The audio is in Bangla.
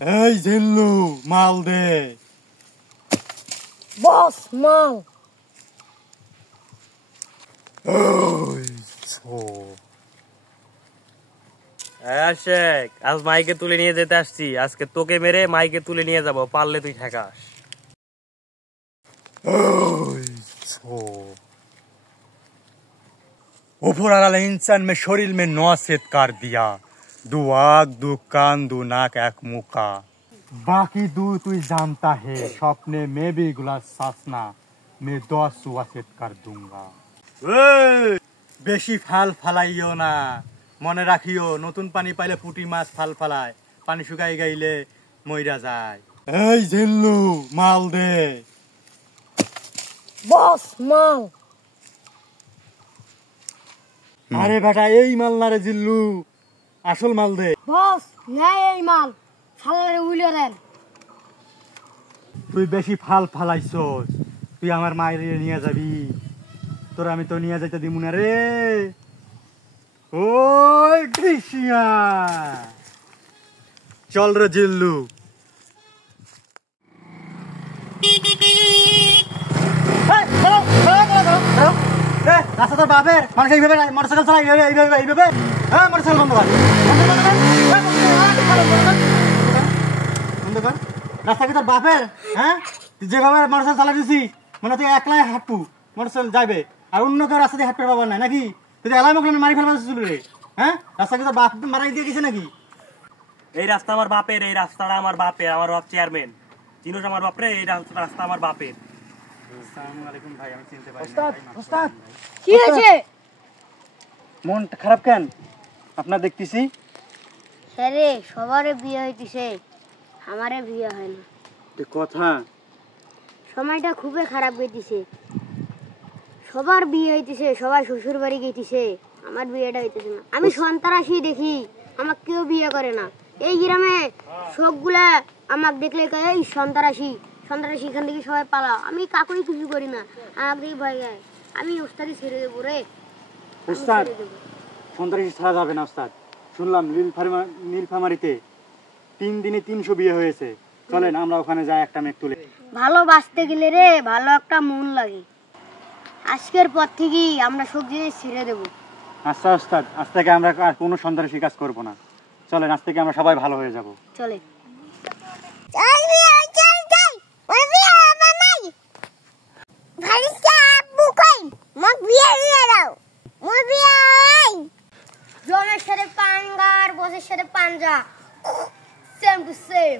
এই জিল্লু মাল দে। বস মাল। শেখ, আজ মাইকে তুলে নিয়ে যেতে আসছি। আজকে তোকে মেরে মাইকে তুলে নিয়ে যাব, পারলে তুই ঠেকাস। ऊपर वाला इंसान में शरीर में 9 सेट कर दिया, 2 आँख 2 कान 2 नाक 1 मुका, बाकी 2 तू जानता है। सपने में भी गुला सासना, मैं 10 सुआ सेट कर दूंगा। বেশি ফাল ফালাইও না, মনে রাখিও নতুন পানি পাইলে পুঁটি মাছ ফাল ফালায়, পানি শুকাই গাইলে মইরা যায়। এই জিল্লু মাল দে। বস মাল। আরে বেটা এই মাল না রে জিল্লু, আসল মাল দে। বস নাই এই মাল, শালারে উইলে দেন। তুই বেশি ফাল ফালাইছস, তুই আমার মায়ের নিয়ে যাবি, তোর আমি তো নিয়ে যাইতে দিমু না রে। ওই কৃষ্ণা চল রে জিল্লু। রাস্তা তোর বাপের, মানুষ এইভাবে মোটরসাইকেল চালায় এইভাবে। হ্যাঁ মোটরসাইকেল বন্ধ কর, বন্ধ কর। রাস্তা কি তোর বাপের? হ্যাঁ যেভাবে মোটরসাইকেল চালাই দিছি মানে তুই একলাই হাঁটবো, মোটরসাইকেল যাবে, আর অন্য কেউ রাস্তা দিয়ে হাঁটতে পারবার নাই নাকি? তুই এলাই মুখ মারি ফেলবা ছিল রে। হ্যাঁ রাস্তা কি তোর বাপ মারাই দিয়ে গেছে নাকি? এই রাস্তা আমার বাপের, এই রাস্তাটা আমার বাপের, আমার বাপ চেয়ারম্যান। চিনোস আমার বাপরে? এই রাস্তা আমার বাপের। আসসালামু আলাইকুম ভাই, আমি চিনতে পারি না। ওস্তাদ ওস্তাদ কি হয়েছে? মন খারাপ কেন আপনার দেখতেছি? হ্যাঁ রে, সবারে বিয়ে হইতিছে, আমারে বিয়ে হয় না। কথা সময়টা খুবই খারাপ গেতিছে, সবার বিয়ে হইতিছে, সবাই শ্বশুর বাড়ি গেতিছে, আমার বিয়েটা হইতেছে না। আমি সন্তারাশি দেখি, আমাকে কেউ বিয়ে করে না। এই গ্রামে সবগুলা আমাকে দেখলে কয় এই সন্তারাশি সন্তারাশি, এখান থেকে সবাই পালা। আমি কাকুই কিছু করি না, আমাকে দেখি ভয় গায়। আমি ওস্তাদি ছেড়ে দেবো রে। ওস্তাদ সন্ত্রাসী ছাড়া যাবে না ওস্তাদ। শুনলাম নীলফামারীতে 3 দিনে 300 বিয়ে হয়েছে। চলেন আমরা ওখানে যাই, একটা মেঘ তুলে। ভালোবাসতে গেলে রে ভালো একটা মন লাগে। আজকের পর থেকেই আমরা সব জিনিস ছেড়ে দেবো। আচ্ছা ওস্তাদ, আজ থেকে আমরা আর কোনো সন্ত্রাসী কাজ করবো না। চলেন আজ থেকে আমরা সবাই ভালো হয়ে যাব। চলে। জমের সাথে পাঙ্গার, বসের সাথে পাঞ্জা, সেম টু সেম।